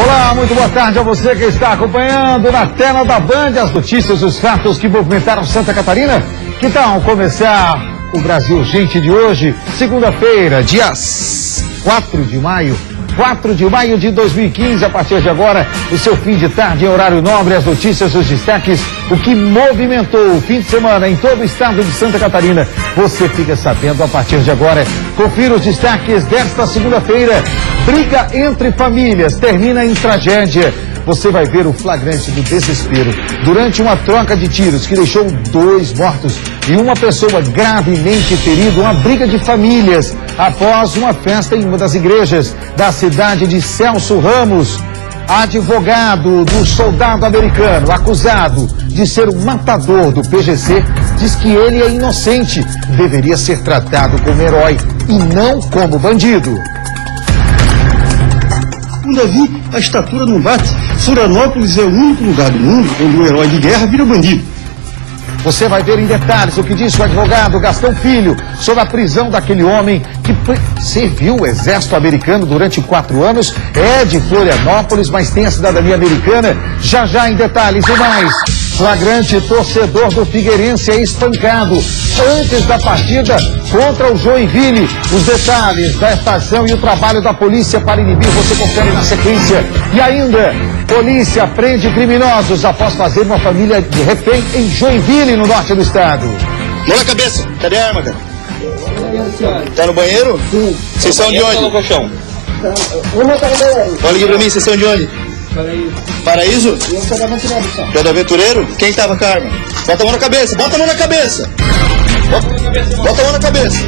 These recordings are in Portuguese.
Olá, muito boa tarde a você que está acompanhando na tela da Band as notícias, os fatos que movimentaram Santa Catarina. Que tal começar o Brasil Gente de hoje, segunda-feira, dia 4 de maio de 2015, a partir de agora, o seu fim de tarde em horário nobre, as notícias, os destaques, o que movimentou o fim de semana em todo o estado de Santa Catarina. Você fica sabendo a partir de agora. Confira os destaques desta segunda-feira. Briga entre famílias termina em tragédia. Você vai ver o flagrante do desespero durante uma troca de tiros que deixou 2 mortos e uma pessoa gravemente ferida. Uma briga de famílias após uma festa em uma das igrejas da cidade de Celso Ramos. Advogado do soldado americano acusado de ser o matador do PGC diz que ele é inocente, deveria ser tratado como herói e não como bandido. Davi, a estatura não bate. Florianópolis é o único lugar do mundo onde o herói de guerra vira bandido. Você vai ver em detalhes o que disse o advogado Gastão Filho sobre a prisão daquele homem que serviu o exército americano durante 4 anos, é de Florianópolis, mas tem a cidadania americana. Já em detalhes e mais. Flagrante torcedor do Figueirense é espancado antes da partida contra o Joinville. Os detalhes da estação e o trabalho da polícia para inibir você confere na sequência. E ainda, polícia prende criminosos após fazer uma família de refém em Joinville, no norte do estado. Mão na cabeça, cadê a arma, cara? Tá no banheiro? Sim. Vocês são de onde? No colchão. Olha aqui pra mim, vocês são de onde? Paraíso? Eu sou da Aventureiro, só. Tu é do Aventureiro? Quem tava com a arma? Bota a mão na cabeça, bota a mão na cabeça! Bota a mão na cabeça!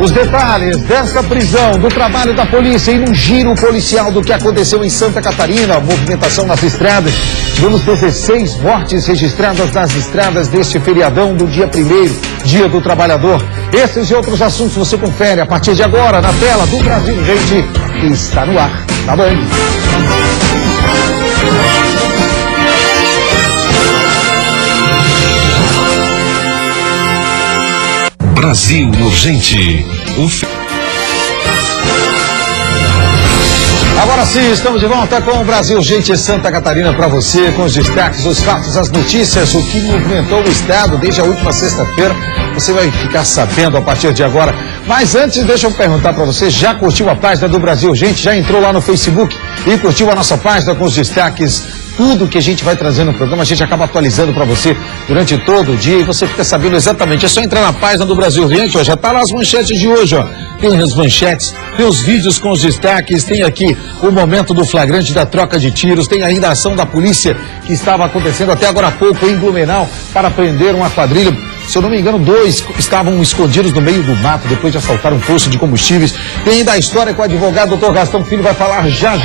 Os detalhes dessa prisão, do trabalho da polícia e no giro policial do que aconteceu em Santa Catarina, a movimentação nas estradas. Tivemos 16 mortes registradas nas estradas deste feriadão do dia 1º, Dia do Trabalhador. Esses e outros assuntos você confere a partir de agora na tela do Brasil Gente, que está no ar, tá bom? Brasil Urgente. Agora sim, estamos de volta com o Brasil Gente Santa Catarina para você, com os destaques, os fatos, as notícias, o que movimentou o estado desde a última sexta-feira. Você vai ficar sabendo a partir de agora. Mas antes, deixa eu perguntar para você, já curtiu a página do Brasil Gente? Já entrou lá no Facebook e curtiu a nossa página com os destaques? Tudo que a gente vai trazendo no programa, a gente acaba atualizando para você durante todo o dia e você fica sabendo exatamente. É só entrar na página do Brasil Gente, ó, já tá lá as manchetes de hoje, ó. Tem as manchetes, tem os vídeos com os destaques, tem aqui o momento do flagrante da troca de tiros, tem ainda a ação da polícia que estava acontecendo até agora há pouco em Blumenau para prender uma quadrilha. Se eu não me engano, 2 estavam escondidos no meio do mato depois de assaltar um posto de combustíveis. Tem ainda a história que o advogado Dr. Gastão Filho vai falar já,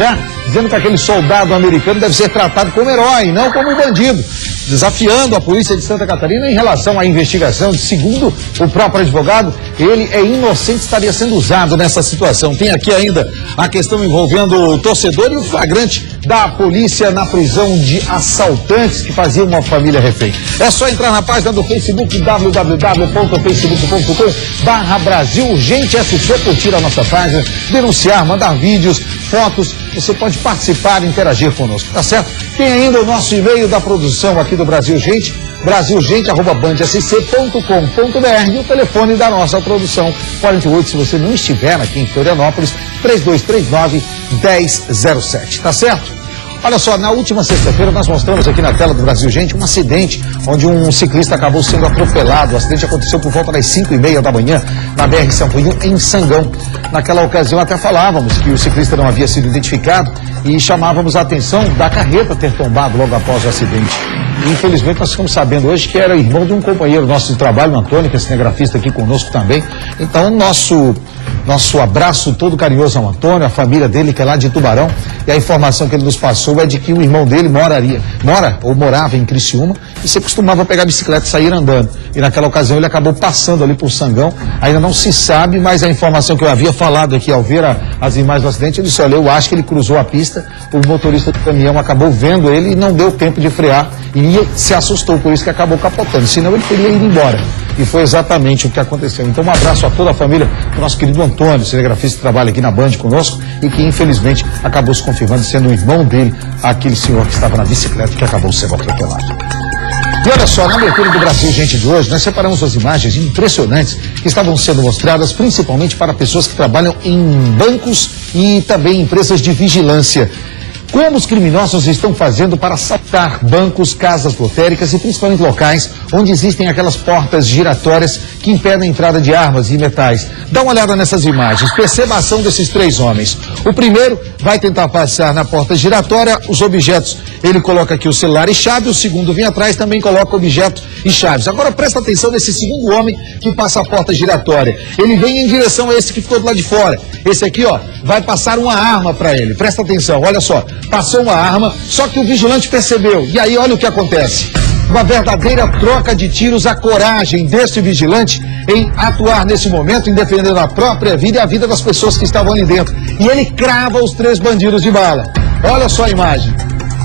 dizendo que aquele soldado americano deve ser tratado como herói, não como bandido. Desafiando a polícia de Santa Catarina em relação à investigação. Segundo o próprio advogado, ele é inocente, estaria sendo usado nessa situação. Tem aqui ainda a questão envolvendo o torcedor e o flagrante da polícia na prisão de assaltantes que faziam uma família refém. É só entrar na página do Facebook, www.facebook.com/Brasil Urgente SC, curtir a nossa página, denunciar, mandar vídeos, fotos. Você pode participar e interagir conosco, tá certo? Tem ainda o nosso e-mail da produção aqui do Brasil Gente, brasilgente@bandsc.com.br, e o telefone da nossa produção, 48, se você não estiver aqui em Florianópolis, 3239-1007, tá certo? Olha só, na última sexta-feira nós mostramos aqui na tela do Brasil Gente um acidente onde um ciclista acabou sendo atropelado. O acidente aconteceu por volta das 5h30 da manhã na BR-101 em Sangão. Naquela ocasião até falávamos que o ciclista não havia sido identificado e chamávamos a atenção da carreta ter tombado logo após o acidente. E, infelizmente nós ficamos sabendo hoje que era irmão de um companheiro nosso de trabalho, o Antônio, que é cinegrafista aqui conosco também. Então nosso abraço todo carinhoso ao Antônio, a família dele que é lá de Tubarão, e a informação que ele nos passou é de que o irmão dele morava em Criciúma e se costumava pegar a bicicleta e sair andando. E naquela ocasião ele acabou passando ali por Sangão, ainda não se sabe, mas a informação que eu havia falado aqui ao ver as imagens do acidente, ele disse, olha, eu acho que ele cruzou a pista, o motorista do caminhão acabou vendo ele e não deu tempo de frear e se assustou, por isso que acabou capotando, senão ele teria ido embora. e foi exatamente o que aconteceu. Então um abraço a toda a família do nosso querido Antônio, cinegrafista que trabalha aqui na Band conosco e que infelizmente acabou se confirmando sendo o irmão dele, aquele senhor que estava na bicicleta e que acabou sendo atropelado. E olha só, na abertura do Brasil Gente de hoje, nós separamos as imagens impressionantes que estavam sendo mostradas principalmente para pessoas que trabalham em bancos e também empresas de vigilância. Como os criminosos estão fazendo para assaltar bancos, casas lotéricas e principalmente locais onde existem aquelas portas giratórias que impedem a entrada de armas e metais. Dá uma olhada nessas imagens, perceba a ação desses três homens. O primeiro vai tentar passar na porta giratória os objetos. Ele coloca aqui o celular e chave, o segundo vem atrás também coloca objetos e chaves. Agora presta atenção nesse segundo homem que passa a porta giratória. Ele vem em direção a esse que ficou do lado de fora. Esse aqui, ó, vai passar uma arma para ele. Presta atenção, olha só. Passou uma arma, só que o vigilante percebeu. E aí olha o que acontece. Uma verdadeira troca de tiros, a coragem desse vigilante em atuar nesse momento, em defender a própria vida e a vida das pessoas que estavam ali dentro. E ele crava os três bandidos de bala. Olha só a imagem.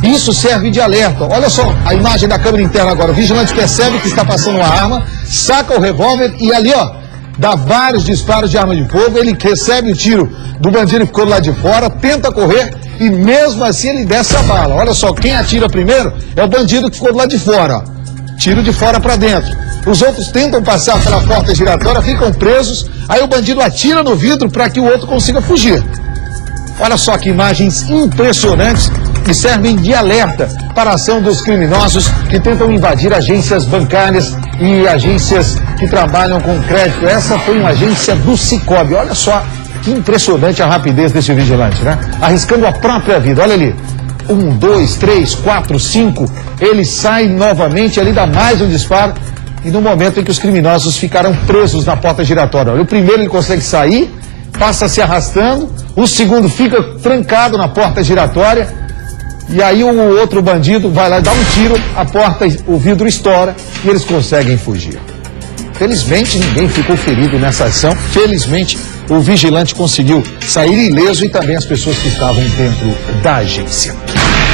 Isso serve de alerta. Olha só a imagem da câmera interna agora. O vigilante percebe que está passando uma arma, saca o revólver e ali, ó, dá vários disparos de arma de fogo. Ele recebe o tiro do bandido que ficou lá de fora, tenta correr e mesmo assim ele desce a bala. Olha só, quem atira primeiro é o bandido que ficou do lado de fora, ó. Tiro de fora para dentro. Os outros tentam passar pela porta giratória, ficam presos, aí o bandido atira no vidro para que o outro consiga fugir. Olha só que imagens impressionantes que servem de alerta para a ação dos criminosos que tentam invadir agências bancárias e agências que trabalham com crédito. Essa foi uma agência do Sicoob. Olha só que impressionante a rapidez desse vigilante, né? Arriscando a própria vida. Olha ali. 1, 2, 3, 4, 5. Ele sai novamente, ali dá mais um disparo. E no momento em que os criminosos ficaram presos na porta giratória. Olha, o primeiro ele consegue sair, passa se arrastando. O segundo fica trancado na porta giratória. E aí o outro bandido vai lá e dá um tiro, a porta, o vidro estoura e eles conseguem fugir. Felizmente ninguém ficou ferido nessa ação. Felizmente o vigilante conseguiu sair ileso e também as pessoas que estavam dentro da agência.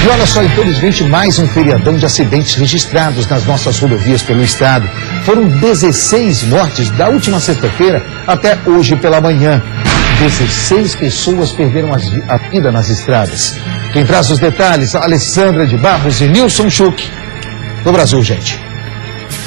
E olha só, infelizmente, mais um feriadão de acidentes registrados nas nossas rodovias pelo estado. Foram 16 mortes da última sexta-feira até hoje pela manhã. 16 pessoas perderam a vida nas estradas. Quem traz os detalhes, Alessandra de Barros e Nilson Schuch, do Brasil Gente.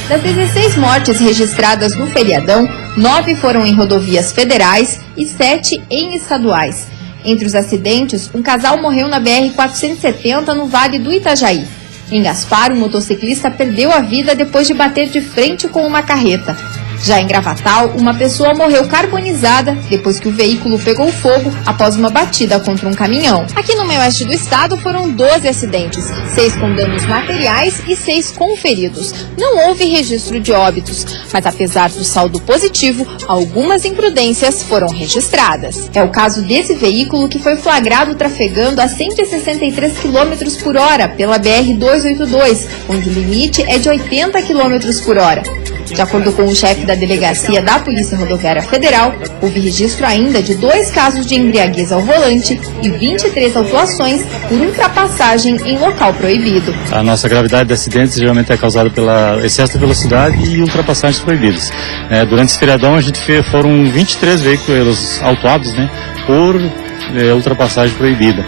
Das 16 mortes registradas no feriadão, 9 foram em rodovias federais e 7 em estaduais. Entre os acidentes, um casal morreu na BR-470 no Vale do Itajaí. Em Gaspar, um motociclista perdeu a vida depois de bater de frente com uma carreta. Já em Gravatal, uma pessoa morreu carbonizada depois que o veículo pegou fogo após uma batida contra um caminhão. Aqui no meio oeste do estado foram 12 acidentes, 6 com danos materiais e 6 com feridos. Não houve registro de óbitos, mas apesar do saldo positivo, algumas imprudências foram registradas. É o caso desse veículo que foi flagrado trafegando a 163 km por hora pela BR-282, onde o limite é de 80 km por hora. De acordo com o chefe da delegacia da Polícia Rodoviária Federal, houve registro ainda de 2 casos de embriaguez ao volante e 23 autuações por ultrapassagem em local proibido. A nossa gravidade de acidentes geralmente é causada pelo excesso de velocidade e ultrapassagens proibidas. Durante esse feriadão foram 23 veículos autuados, por ultrapassagem proibida.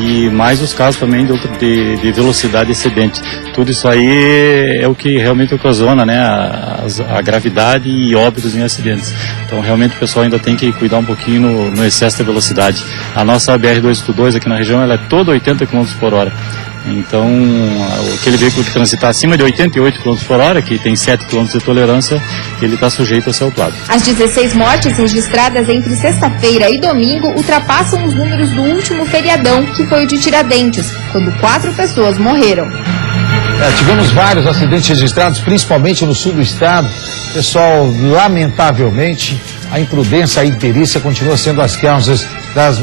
E mais os casos também de velocidade excedente. Tudo isso aí é o que realmente ocasiona, a gravidade e óbitos em acidentes. Então realmente o pessoal ainda tem que cuidar um pouquinho no excesso de velocidade. A nossa BR-282 aqui na região, ela é toda 80 km por hora. Então, aquele veículo que transitar acima de 88 km por hora, que tem 7 km de tolerância, ele está sujeito a ser autuado. As 16 mortes registradas entre sexta-feira e domingo ultrapassam os números do último feriadão, que foi o de Tiradentes, quando 4 pessoas morreram. Tivemos vários acidentes registrados, principalmente no sul do estado. Pessoal, lamentavelmente, a imprudência, a imperícia continua sendo as causas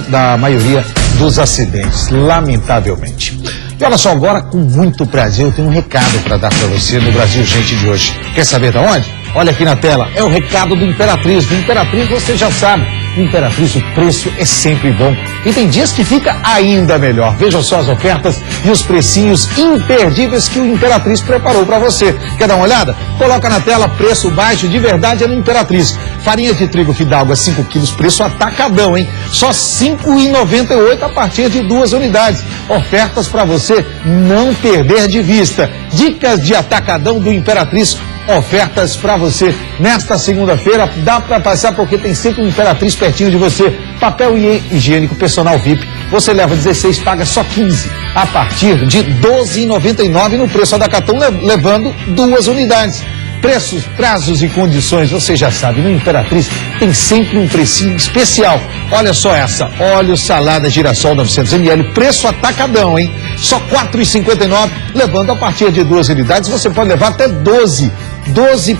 da maioria dos acidentes, lamentavelmente. E olha só, agora com muito prazer eu tenho um recado para dar para você no Brasil Gente de hoje. Quer saber de onde? Olha aqui na tela, é o recado do Imperatriz. Do Imperatriz você já sabe, No Imperatriz o preço é sempre bom e tem dias que fica ainda melhor. Veja só as ofertas e os precinhos imperdíveis que o Imperatriz preparou para você. Quer dar uma olhada? Coloca na tela, preço baixo de verdade é no Imperatriz. Farinha de trigo Fidalgo 5 quilos, preço atacadão, hein? Só R$ 5,98 a partir de 2 unidades. Ofertas para você não perder de vista. Dicas de atacadão do Imperatriz. Ofertas para você nesta segunda-feira. Dá para passar porque tem sempre um Imperatriz pertinho de você. Papel higiênico personal VIP. Você leva 16, paga só 15. A partir de R$ 12,99 no preço atacadão, levando 2 unidades. Preços, prazos e condições, você já sabe, no Imperatriz tem sempre um precinho especial. Olha só essa, óleo salada girassol 900 ml, preço atacadão, hein? Só R$ 4,59, levando a partir de 2 unidades, você pode levar até 12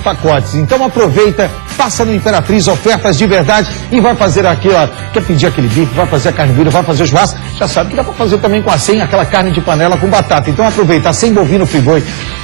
pacotes. Então aproveita, passa no Imperatriz, ofertas de verdade e vai fazer aquilo, quer pedir aquele bife, vai fazer a carne moída, vai fazer o churrasco, já sabe que dá para fazer também com a 100, aquela carne de panela com batata. Então aproveita, a 100 bovino friboi,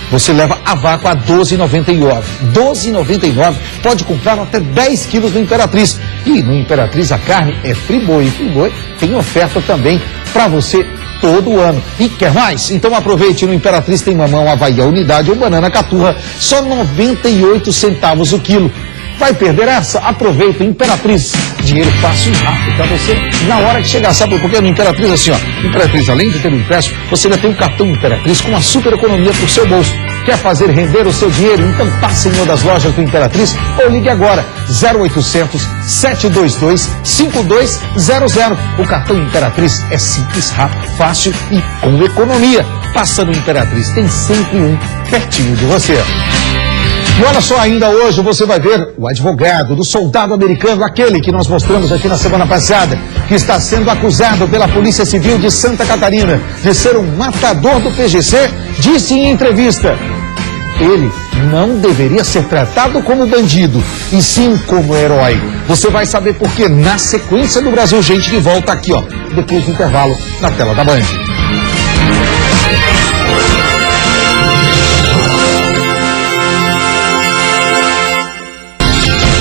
você leva a vácuo a R$ 12,99. R$ 12,99, pode comprar até 10 quilos no Imperatriz. E no Imperatriz a carne é friboi. E friboi tem oferta também para você todo ano. E quer mais? Então aproveite, no Imperatriz tem mamão, Havaí, unidade ou banana caturra, só 98 centavos o quilo. Vai perder essa? Aproveita, Imperatriz. Dinheiro fácil e rápido para você na hora que chegar. Sabe por quê? No Imperatriz, assim, ó. Imperatriz, além de ter um empréstimo, você ainda tem um cartão Imperatriz com uma super economia pro seu bolso. Quer fazer render o seu dinheiro? Então passe em uma das lojas do Imperatriz ou ligue agora. 0800 722 5200. O cartão Imperatriz é simples, rápido, fácil e com economia. Passa no Imperatriz, tem sempre um pertinho de você. E olha só, ainda hoje você vai ver o advogado do soldado americano, aquele que nós mostramos aqui na semana passada, que está sendo acusado pela Polícia Civil de Santa Catarina de ser um matador do PGC, disse em entrevista: ele não deveria ser tratado como bandido, e sim como herói. Você vai saber por quê na sequência do Brasil Gente, que volta aqui, ó, depois do intervalo, na tela da Band.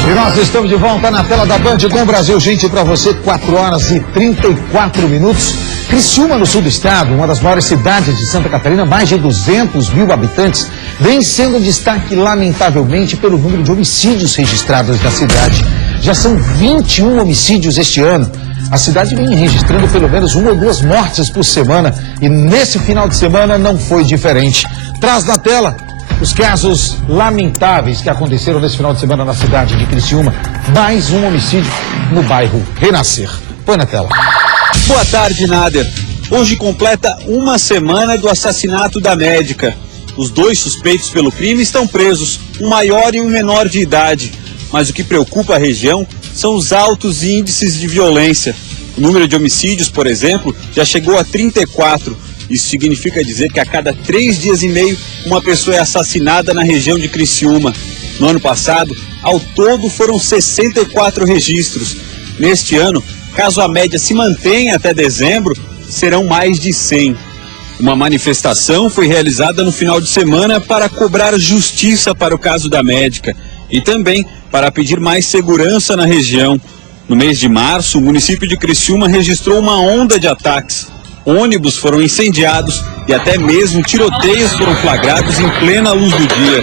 E nós estamos de volta na tela da Band com o Brasil Gente para você, 4 horas e 34 minutos. Criciúma, no sul do estado, uma das maiores cidades de Santa Catarina, mais de 200 mil habitantes, vem sendo destaque, lamentavelmente, pelo número de homicídios registrados na cidade. Já são 21 homicídios este ano. A cidade vem registrando pelo menos 1 ou 2 mortes por semana e nesse final de semana não foi diferente. Traz na tela os casos lamentáveis que aconteceram nesse final de semana na cidade de Criciúma. Mais um homicídio no bairro Renascer. Põe na tela. Boa tarde, Nader. Hoje completa 1 semana do assassinato da médica. Os 2 suspeitos pelo crime estão presos, um maior e um menor de idade. Mas o que preocupa a região são os altos índices de violência. O número de homicídios, por exemplo, já chegou a 34. Isso significa dizer que a cada 3 dias e meio uma pessoa é assassinada na região de Criciúma. No ano passado, ao todo foram 64 registros. Neste ano, caso a média se mantenha até dezembro, serão mais de 100. Uma manifestação foi realizada no final de semana para cobrar justiça para o caso da médica e também para pedir mais segurança na região. No mês de março, o município de Criciúma registrou uma onda de ataques. Ônibus foram incendiados e até mesmo tiroteios foram flagrados em plena luz do dia.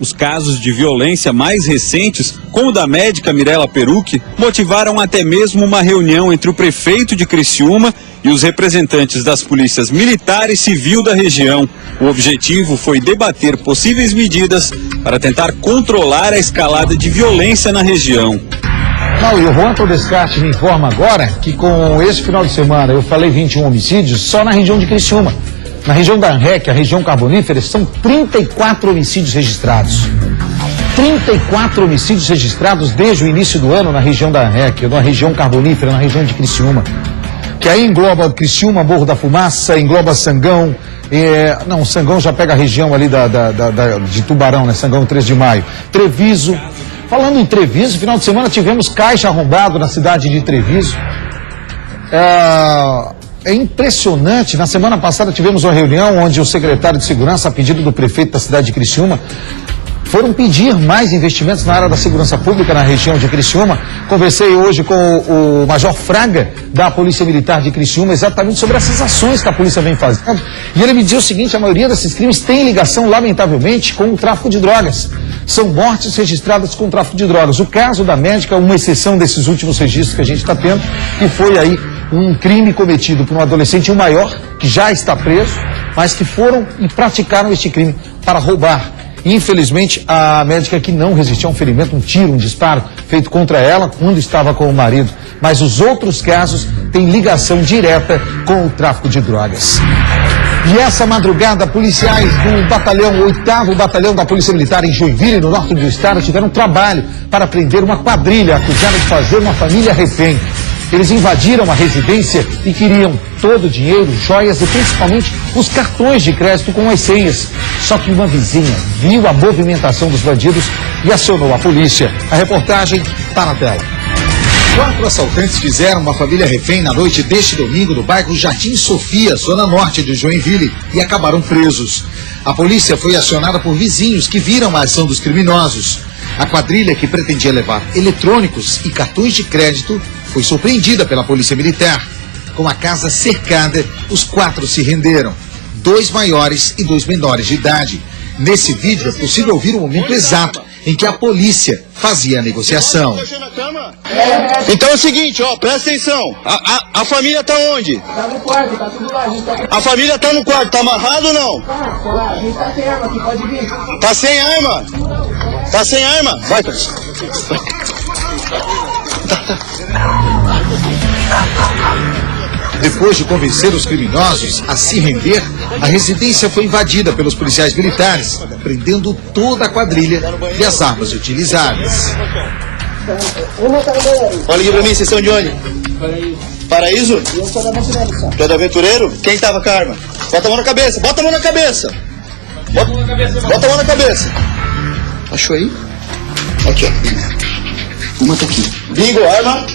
Os casos de violência mais recentes, como o da médica Mirela Perucchi, motivaram até mesmo uma reunião entre o prefeito de Criciúma e os representantes das polícias militar e civil da região. O objetivo foi debater possíveis medidas para tentar controlar a escalada de violência na região. Não, e o Juan Todescarte me informa agora que com esse final de semana, eu falei 21 homicídios só na região de Criciúma. Na região da ANREC, a região carbonífera, são 34 homicídios registrados. 34 homicídios registrados desde o início do ano na região da ANREC, na região carbonífera, na região de Criciúma. Que aí engloba Criciúma, Morro da Fumaça, engloba Sangão. Não, Sangão já pega a região ali de Tubarão, né? Sangão 3 de Maio. Treviso. Falando em Treviso, final de semana tivemos caixa arrombado na cidade de Treviso. É impressionante, na semana passada tivemos uma reunião onde o secretário de Segurança, a pedido do prefeito da cidade de Criciúma, foram pedir mais investimentos na área da segurança pública na região de Criciúma. Conversei hoje com o Major Fraga, da Polícia Militar de Criciúma, exatamente sobre essas ações que a polícia vem fazendo. E ele me disse o seguinte: a maioria desses crimes tem ligação, lamentavelmente, com o tráfico de drogas. São mortes registradas com tráfico de drogas. O caso da médica é uma exceção desses últimos registros que a gente está tendo, e foi aí um crime cometido por um adolescente e um maior, que já está preso, mas que foram e praticaram este crime para roubar. Infelizmente, a médica que não resistiu a um ferimento, um tiro, um disparo feito contra ela quando estava com o marido. Mas os outros casos têm ligação direta com o tráfico de drogas. E essa madrugada, policiais do batalhão, 8º Batalhão da Polícia Militar em Joinville, no norte do estado, tiveram trabalho para prender uma quadrilha acusada de fazer uma família refém. Eles invadiram a residência e queriam todo o dinheiro, joias e principalmente os cartões de crédito com as senhas. Só que uma vizinha viu a movimentação dos bandidos e acionou a polícia. A reportagem está na tela. 4 assaltantes fizeram uma família refém na noite deste domingo no bairro Jardim Sofia, zona norte de Joinville, e acabaram presos. A polícia foi acionada por vizinhos que viram a ação dos criminosos. A quadrilha, que pretendia levar eletrônicos e cartões de crédito, foi surpreendida pela Polícia Militar. Com a casa cercada, os 4 se renderam. 2 maiores e 2 menores de idade. Nesse vídeo é possível ouvir o momento exato em que a polícia fazia a negociação. Então é o seguinte, ó, presta atenção. A família tá onde? Tá no quarto, tá tudo lá. A família tá no quarto, tá amarrado ou não? Tá, a gente tá sem arma aqui, pode vir. Tá sem arma? Tá sem arma? Vai, Carlos. Depois de convencer os criminosos a se render, a residência foi invadida pelos policiais militares, prendendo toda a quadrilha e as armas utilizadas. Olha aqui pra mim, vocês são de onde? Paraíso? Eu sou da Aventureiro só. Tu é do aventureiro? Quem tava com a arma? Bota a mão na cabeça, bota a mão na cabeça. Bota a mão na cabeça. Achou aí? Aqui, ó. Uma tá aqui. Bingo, arma.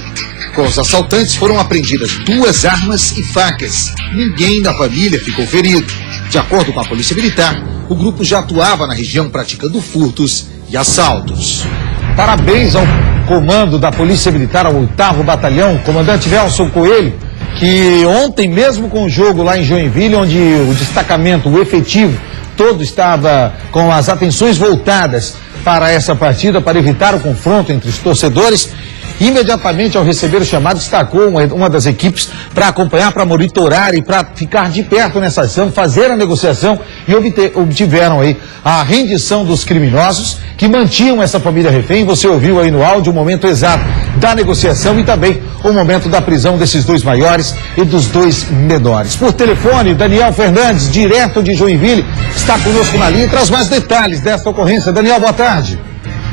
Com os assaltantes foram apreendidas 2 armas e facas. Ninguém da família ficou ferido. De acordo com a Polícia Militar, o grupo já atuava na região praticando furtos e assaltos. Parabéns ao comando da Polícia Militar, ao 8º Batalhão, comandante Nelson Coelho, que ontem, mesmo com o jogo lá em Joinville, onde o destacamento, o efetivo, todo estava com as atenções voltadas para essa partida, para evitar o confronto entre os torcedores, imediatamente ao receber o chamado, destacou uma das equipes para acompanhar, para monitorar e para ficar de perto nessa ação, fazer a negociação, e obtiveram aí a rendição dos criminosos que mantinham essa família refém. Você ouviu aí no áudio o momento exato da negociação e também o momento da prisão desses 2 maiores e dos 2 menores. Por telefone, Daniel Fernandes, direto de Joinville, está conosco na linha e traz mais detalhes desta ocorrência. Daniel, boa tarde.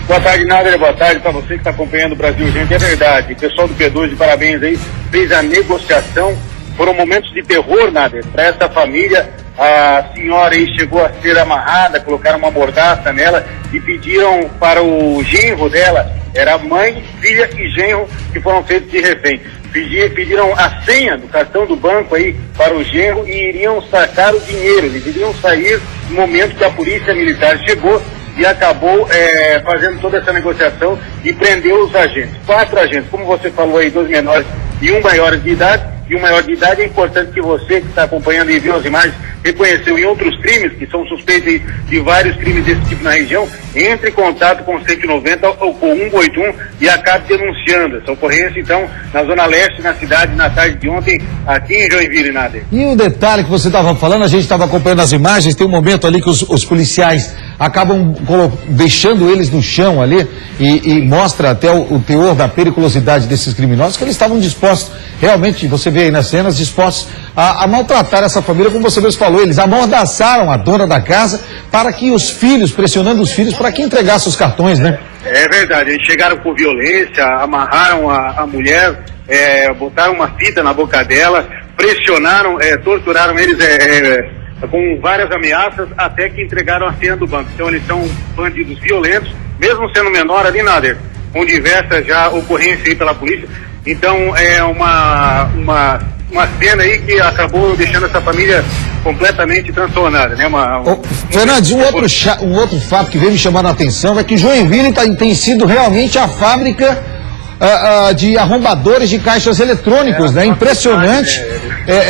Boa tarde, Nader. Boa tarde para você que está acompanhando o Brasil Gente. É verdade, o pessoal do P2, de parabéns aí, fez a negociação. Foram momentos de terror, Nader, para essa família. A senhora aí chegou a ser amarrada, colocaram uma mordaça nela e pediram para o genro dela, era mãe, filha e genro, que foram feitos de refém. Pediram a senha do cartão do banco aí para o genro e iriam sacar o dinheiro. Eles iriam sair no momento que a polícia militar chegou e acabou fazendo toda essa negociação e prendeu os agentes. 4 agentes, como você falou aí, 2 menores e 1 maior de idade. E 1 maior de idade, é importante que você que está acompanhando e viu as imagens, reconheceu em outros crimes, que são suspeitos de vários crimes desse tipo na região, entre em contato com o 190 ou com o 181 e acabe denunciando essa ocorrência, então, na Zona Leste, na cidade, na tarde de ontem, aqui em Joinville, Nader. E o detalhe que você estava falando, a gente estava acompanhando as imagens, tem um momento ali que os policiais acabam deixando eles no chão ali e mostra até o teor da periculosidade desses criminosos, que eles estavam dispostos, realmente, você vê aí nas cenas, dispostos a maltratar essa família, como você mesmo falou. Eles amordaçaram a dona da casa para que os filhos, pressionando os filhos para que entregasse os cartões, né? É verdade, eles chegaram por violência, amarraram a mulher, botaram uma fita na boca dela, pressionaram, torturaram eles com várias ameaças, até que entregaram a senha do banco. Então eles são bandidos violentos, mesmo sendo menor ali, Nader, com diversas já ocorrências aí pela polícia. Então é uma uma cena aí que acabou deixando essa família completamente transtornada, né? Fernandes, um outro fato que veio me chamar a atenção é que Joinville tem sido realmente a fábrica de arrombadores de caixas eletrônicos, né? Impressionante.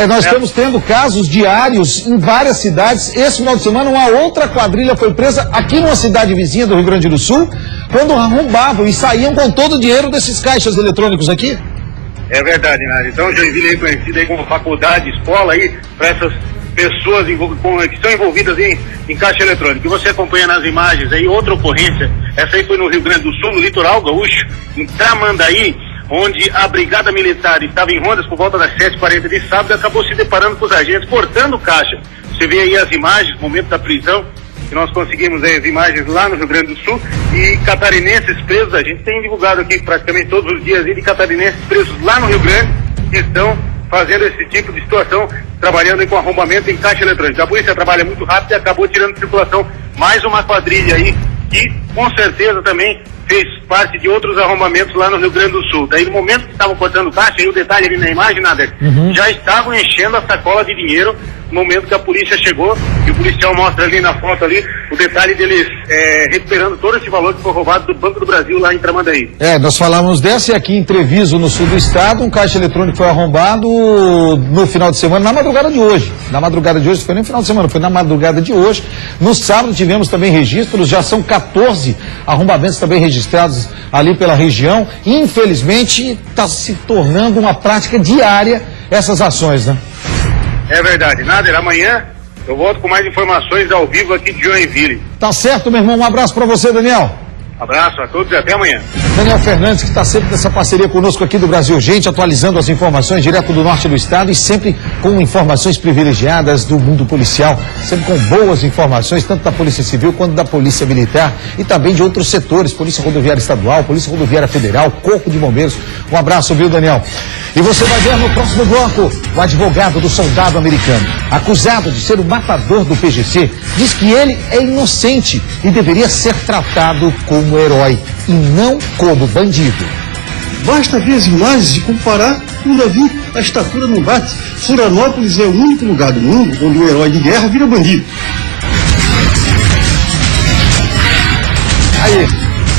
Nós estamos tendo casos diários em várias cidades. Esse final de semana, uma outra quadrilha foi presa aqui numa cidade vizinha do Rio Grande do Sul, quando arrombavam e saíam com todo o dinheiro desses caixas eletrônicos aqui. É verdade, Nádia. Então, Joinville é conhecida aí como faculdade, escola aí, para essas pessoas que estão envolvidas em caixa eletrônica. E você acompanha nas imagens aí outra ocorrência. Essa aí foi no Rio Grande do Sul, no litoral gaúcho, em Tramandaí, onde a Brigada Militar estava em rondas por volta das 7h40 de sábado e acabou se deparando com os agentes cortando caixa. Você vê aí as imagens, momento da prisão, que nós conseguimos aí as imagens lá no Rio Grande do Sul, e catarinenses presos. A gente tem divulgado aqui praticamente todos os dias aí de catarinenses presos lá no Rio Grande, que estão fazendo esse tipo de situação, trabalhando aí com arrombamento em caixa eletrônica. A polícia trabalha muito rápido e acabou tirando de circulação mais uma quadrilha aí, que com certeza também fez parte de outros arrombamentos lá no Rio Grande do Sul. Daí no momento que estavam cortando caixa, e o detalhe ali na imagem, Nader, já estavam enchendo a sacola de dinheiro no momento que a polícia chegou, e o policial mostra ali na foto ali o detalhe deles recuperando todo esse valor que foi roubado do Banco do Brasil lá em Tramandaí. Nós falamos dessa, e aqui em Treviso, no sul do estado, um caixa eletrônico foi arrombado no final de semana, na madrugada de hoje. Na madrugada de hoje, foi nem no final de semana, foi na madrugada de hoje. No sábado tivemos também registros, já são 14 arrombamentos também registrados ali pela região. Infelizmente, está se tornando uma prática diária essas ações, né? É verdade. Nader, amanhã eu volto com mais informações ao vivo aqui de Joinville. Tá certo, meu irmão. Um abraço para você, Daniel. Abraço a todos e até amanhã. Daniel Fernandes, que está sempre nessa parceria conosco aqui do Brasil Urgente, atualizando as informações direto do norte do estado e sempre com informações privilegiadas do mundo policial, sempre com boas informações, tanto da Polícia Civil quanto da Polícia Militar e também de outros setores, Polícia Rodoviária Estadual, Polícia Rodoviária Federal, Corpo de Bombeiros. Um abraço, viu, Daniel? E você vai ver no próximo bloco o advogado do soldado americano, acusado de ser o matador do PGC, diz que ele é inocente e deveria ser tratado como herói e não como bandido. Basta ver as imagens e comparar com Davi. A estatura não bate. Florianópolis é o único lugar do mundo onde o herói de guerra vira bandido. Aí,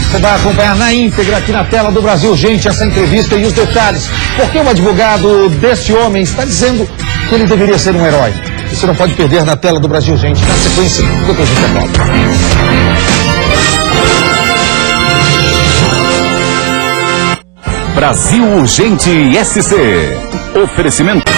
você vai acompanhar na íntegra aqui na tela do Brasil Urgente essa entrevista e os detalhes. Porque o advogado desse homem está dizendo que ele deveria ser um herói. Você não pode perder na tela do Brasil Urgente. Na sequência, depois a gente volta. Brasil Urgente SC. Oferecimento.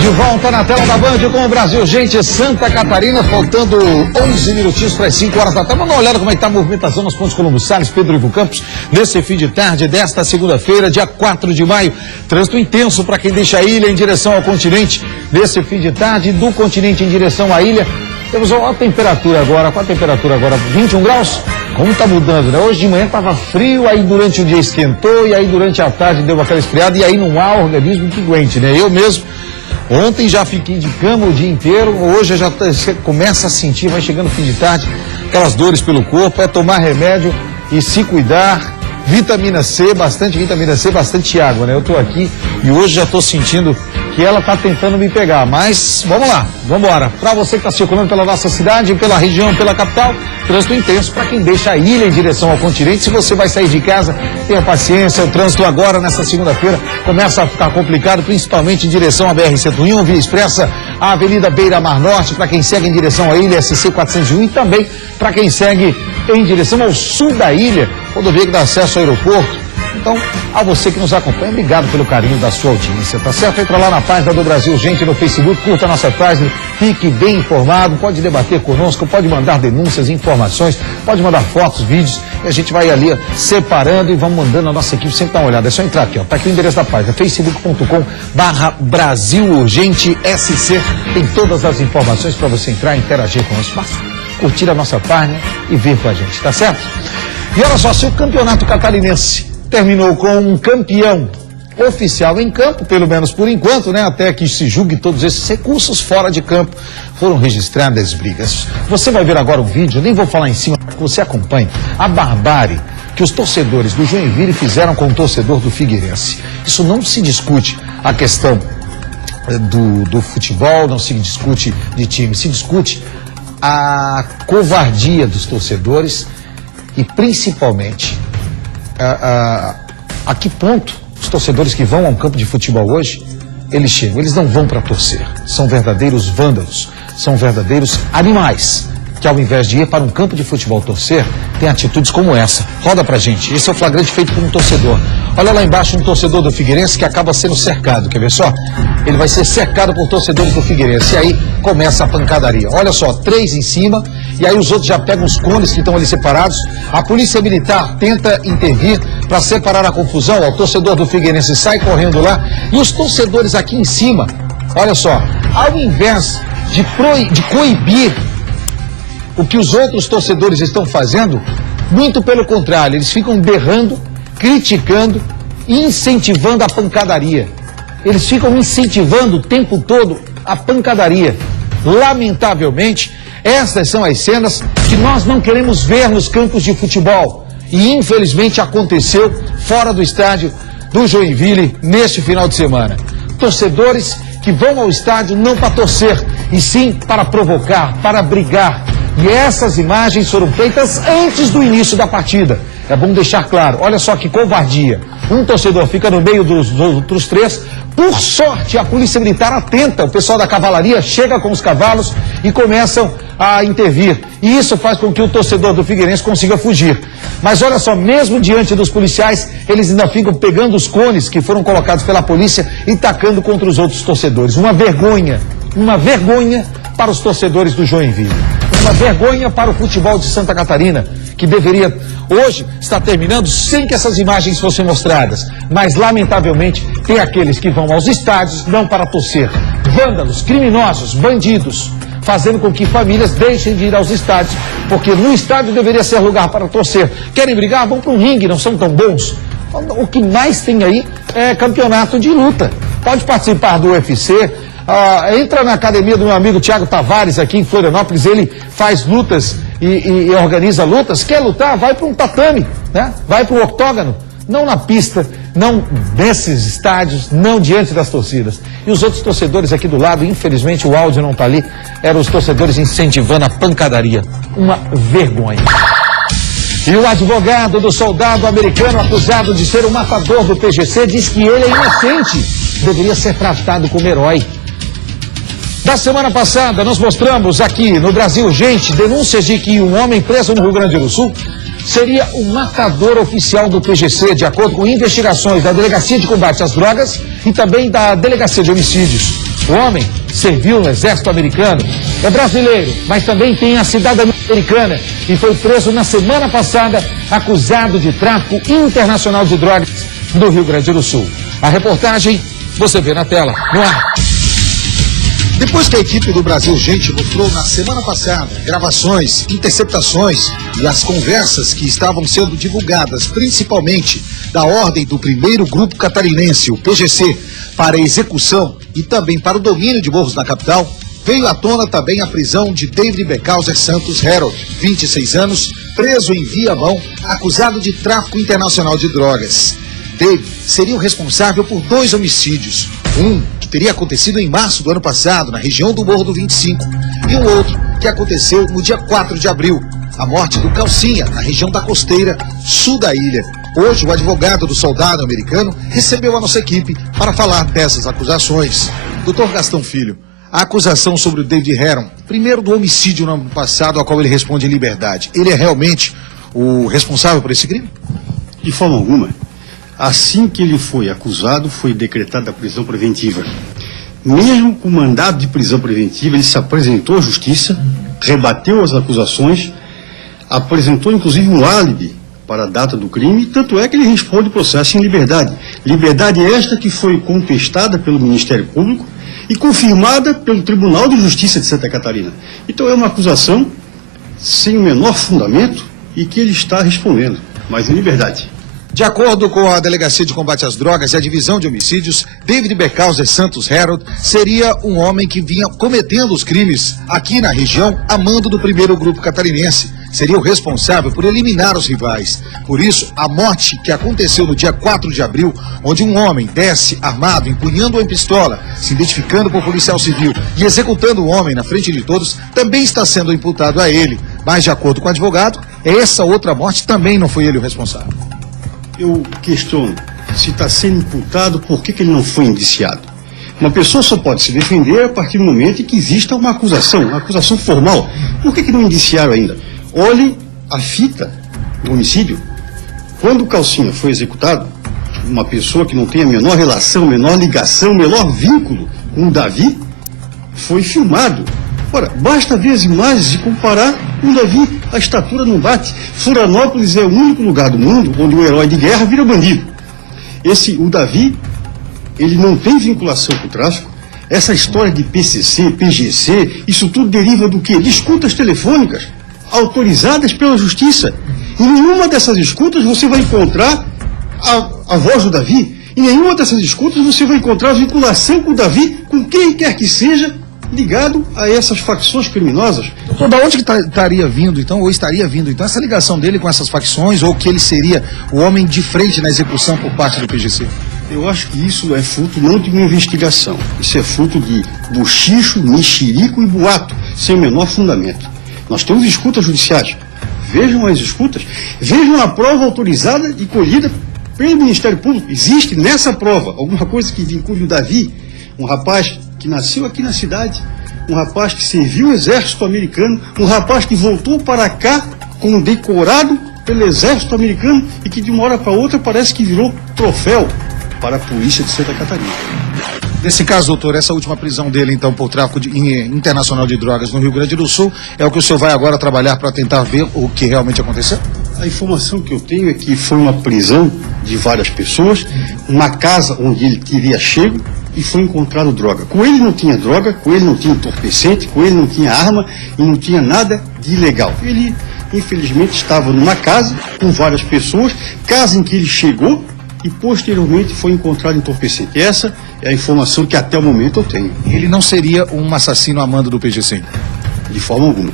De volta na tela da Band com o Brasil Urgente Santa Catarina, faltando 11 minutinhos para as 5 horas da tarde. Vamos dar uma olhada como é que está a movimentação nos pontos Colombo Salles, Pedro Ivo Campos, nesse fim de tarde desta segunda-feira, dia 4 de maio. Trânsito intenso para quem deixa a ilha em direção ao continente, nesse fim de tarde, do continente em direção à ilha. Temos a temperatura agora, qual a temperatura agora? 21 graus? Como está mudando, né? Hoje de manhã estava frio, aí durante o dia esquentou, e aí durante a tarde deu aquela esfriada, e aí não há organismo que aguente, né? Eu mesmo, ontem já fiquei de cama o dia inteiro, hoje já você começa a sentir, vai chegando o fim de tarde, aquelas dores pelo corpo, é tomar remédio e se cuidar. Vitamina C, bastante água, né? Eu tô aqui e hoje já tô sentindo que ela tá tentando me pegar, mas vamos lá, vamos embora. Para você que tá circulando pela nossa cidade, pela região, pela capital, trânsito intenso para quem deixa a ilha em direção ao continente. Se você vai sair de casa, tenha paciência, o trânsito agora, nessa segunda-feira, começa a ficar complicado, principalmente em direção à BR-101, Via Expressa, a Avenida Beira Mar Norte, para quem segue em direção à ilha, SC 401, e também para quem segue em direção ao sul da ilha, rodovia que dá acesso ao aeroporto. Então, a você que nos acompanha, obrigado pelo carinho da sua audiência, tá certo? Entra lá na página do Brasil Urgente no Facebook, curta a nossa página, fique bem informado, pode debater conosco, pode mandar denúncias, informações, pode mandar fotos, vídeos, e a gente vai ali ó, separando e vamos mandando a nossa equipe sempre dar uma olhada. É só entrar aqui, ó, tá aqui o endereço da página, facebook.com/Brasil Urgente SC, tem todas as informações para você entrar e interagir conosco. Basta curtir a nossa página e vir com a gente, tá certo? E olha só, se o campeonato catarinense terminou com um campeão oficial em campo, pelo menos por enquanto, né? Até que se julgue todos esses recursos fora de campo, foram registradas brigas. Você vai ver agora um vídeo, nem vou falar em cima, para que você acompanhe a barbárie que os torcedores do Joinville fizeram com o torcedor do Figueirense. Isso não se discute a questão do futebol, não se discute de time, se discute a covardia dos torcedores e principalmente a que ponto os torcedores que vão a um campo de futebol hoje, eles chegam, eles não vão para torcer, são verdadeiros vândalos, são verdadeiros animais, que ao invés de ir para um campo de futebol torcer, tem atitudes como essa. Roda pra gente, esse é o flagrante feito por um torcedor. Olha lá embaixo um torcedor do Figueirense que acaba sendo cercado, quer ver só? Ele vai ser cercado por torcedores do Figueirense, e aí começa a pancadaria. Olha só, 3 em cima, e aí os outros já pegam os cones que estão ali separados. A polícia militar tenta intervir para separar a confusão, o torcedor do Figueirense sai correndo lá, e os torcedores aqui em cima, olha só, ao invés de coibir o que os outros torcedores estão fazendo, muito pelo contrário, eles ficam berrando, criticando e incentivando a pancadaria. Eles ficam incentivando o tempo todo a pancadaria. Lamentavelmente, essas são as cenas que nós não queremos ver nos campos de futebol. E infelizmente aconteceu fora do estádio do Joinville neste final de semana. Torcedores que vão ao estádio não para torcer, e sim para provocar, para brigar. E essas imagens foram feitas antes do início da partida. É bom deixar claro, olha só que covardia. Um torcedor fica no meio dos outros 3. Por sorte, a polícia militar atenta, o pessoal da cavalaria chega com os cavalos e começam a intervir. E isso faz com que o torcedor do Figueirense consiga fugir. Mas olha só, mesmo diante dos policiais, eles ainda ficam pegando os cones que foram colocados pela polícia e tacando contra os outros torcedores. Uma vergonha para os torcedores do Joinville. Uma vergonha para o futebol de Santa Catarina, que deveria hoje estar terminando sem que essas imagens fossem mostradas. Mas, lamentavelmente, tem aqueles que vão aos estádios não para torcer. Vândalos, criminosos, bandidos, fazendo com que famílias deixem de ir aos estádios, porque no estádio deveria ser lugar para torcer. Querem brigar? Vão para um ringue, não são tão bons. O que mais tem aí é campeonato de luta. Pode participar do UFC. Entra na academia do meu amigo Thiago Tavares aqui em Florianópolis, ele faz lutas e organiza lutas. Quer lutar? Vai para um tatame, né? Vai para um octógono, não na pista, não nesses estádios, não diante das torcidas. E os outros torcedores aqui do lado, infelizmente o áudio não está ali, eram os torcedores incentivando a pancadaria. Uma vergonha. E o advogado do soldado americano acusado de ser o matador do PGC diz que ele é inocente, deveria ser tratado como herói. Da semana passada, nós mostramos aqui no Brasil Urgente denúncias de que um homem preso no Rio Grande do Sul seria o matador oficial do PGC, de acordo com investigações da Delegacia de Combate às Drogas e também da Delegacia de Homicídios. O homem serviu no Exército Americano, é brasileiro, mas também tem a cidadania americana e foi preso na semana passada, acusado de tráfico internacional de drogas do Rio Grande do Sul. A reportagem você vê na tela, no ar. Depois que a equipe do Brasil Urgente mostrou na semana passada gravações, interceptações e as conversas que estavam sendo divulgadas, principalmente da ordem do primeiro grupo catarinense, o PGC, para a execução e também para o domínio de morros na capital, veio à tona também a prisão de David Beckhauser Santos Harold, 26 anos, preso em Viamão, acusado de tráfico internacional de drogas. David seria o responsável por 2 homicídios, um que teria acontecido em março do ano passado, na região do Morro do 25, e um outro que aconteceu no dia 4 de abril, a morte do Calcinha, na região da costeira sul da ilha. Hoje, o advogado do soldado americano recebeu a nossa equipe para falar dessas acusações. Dr. Gastão Filho, a acusação sobre o David Heron, primeiro do homicídio no ano passado, ao qual ele responde em liberdade, ele é realmente o responsável por esse crime? De forma alguma. Assim que ele foi acusado, foi decretada a prisão preventiva. Mesmo com o mandado de prisão preventiva, ele se apresentou à justiça, rebateu as acusações, apresentou inclusive um álibi para a data do crime, tanto é que ele responde o processo em liberdade. Liberdade esta que foi contestada pelo Ministério Público e confirmada pelo Tribunal de Justiça de Santa Catarina. Então é uma acusação sem o menor fundamento e que ele está respondendo, mas em liberdade. De acordo com a Delegacia de Combate às Drogas e a Divisão de Homicídios, David Beckhauser Santos Harold seria um homem que vinha cometendo os crimes aqui na região a mando do primeiro grupo catarinense, seria o responsável por eliminar os rivais. Por isso, a morte que aconteceu no dia 4 de abril, onde um homem desce armado, empunhando uma pistola, se identificando por policial civil e executando o homem na frente de todos, também está sendo imputado a ele. Mas, de acordo com o advogado, essa outra morte também não foi ele o responsável. Eu questiono, se está sendo imputado, por que ele não foi indiciado? Uma pessoa só pode se defender a partir do momento em que exista uma acusação formal. Por que não indiciaram ainda? Olhem a fita do homicídio. Quando o Calcinha foi executado, uma pessoa que não tem a menor relação, menor ligação, menor vínculo com o Davi, foi filmado. Ora, basta ver as imagens e comparar com o Davi. A estatura não bate. Florianópolis é o único lugar do mundo onde o herói de guerra vira bandido. O Davi, ele não tem vinculação com o tráfico. Essa história de PCC, PGC, isso tudo deriva do quê? De escutas telefônicas autorizadas pela justiça. Em nenhuma dessas escutas você vai encontrar a voz do Davi. Em nenhuma dessas escutas você vai encontrar a vinculação com o Davi, com quem quer que seja ligado a essas facções criminosas. Então, da onde que estaria vindo, então, ou estaria vindo, então, essa ligação dele com essas facções, ou que ele seria o homem de frente na execução por parte do PGC? Eu acho que isso é fruto não de uma investigação. Isso é fruto de bochicho, mexerico e boato, sem o menor fundamento. Nós temos escutas judiciais. Vejam as escutas, vejam a prova autorizada e colhida pelo Ministério Público. Existe nessa prova alguma coisa que vincule o Davi, um rapaz que nasceu aqui na cidade, um rapaz que serviu o exército americano, um rapaz que voltou para cá condecorado pelo exército americano e que de uma hora para outra parece que virou troféu para a polícia de Santa Catarina. Nesse caso, doutor, essa última prisão dele, então, por tráfico internacional de drogas no Rio Grande do Sul, é o que o senhor vai agora trabalhar para tentar ver o que realmente aconteceu? A informação que eu tenho é que foi uma prisão de várias pessoas, uma casa onde ele teria chego e foi encontrado droga. Com ele não tinha droga, com ele não tinha entorpecente, com ele não tinha arma e não tinha nada de ilegal. Ele, infelizmente, estava numa casa com várias pessoas, casa em que ele chegou e posteriormente foi encontrado entorpecente. Essa é a informação que até o momento eu tenho. Ele não seria um assassino a mando do PGC? De forma alguma.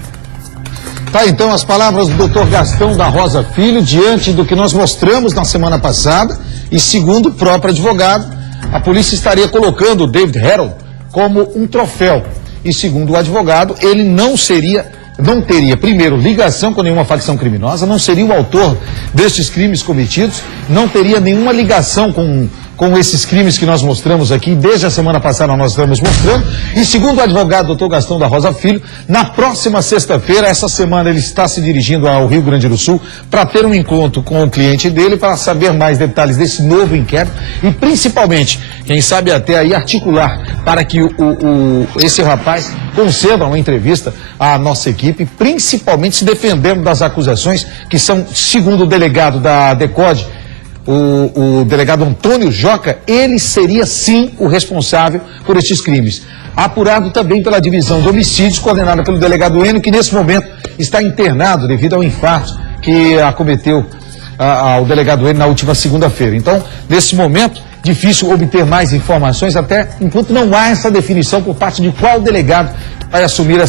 Tá, então, as palavras do Dr. Gastão da Rosa Filho, diante do que nós mostramos na semana passada, e segundo o próprio advogado, a polícia estaria colocando o David Harold como um troféu. E segundo o advogado, ele não teria, primeiro, ligação com nenhuma facção criminosa, não seria o autor destes crimes cometidos, não teria nenhuma ligação com esses crimes que nós mostramos aqui, desde a semana passada nós estamos mostrando, e segundo o advogado Dr. Gastão da Rosa Filho, na próxima sexta-feira, essa semana ele está se dirigindo ao Rio Grande do Sul para ter um encontro com o cliente dele, para saber mais detalhes desse novo inquérito e principalmente, quem sabe até aí articular para que esse rapaz conceda uma entrevista à nossa equipe, principalmente se defendendo das acusações que são, segundo o delegado da DECODE, o delegado Antônio Joca, ele seria sim o responsável por estes crimes. Apurado também pela divisão de homicídios, coordenada pelo delegado Enio, que nesse momento está internado devido ao infarto que acometeu ao delegado Enio na última segunda-feira. Então, nesse momento, difícil obter mais informações, até enquanto não há essa definição por parte de qual delegado vai assumir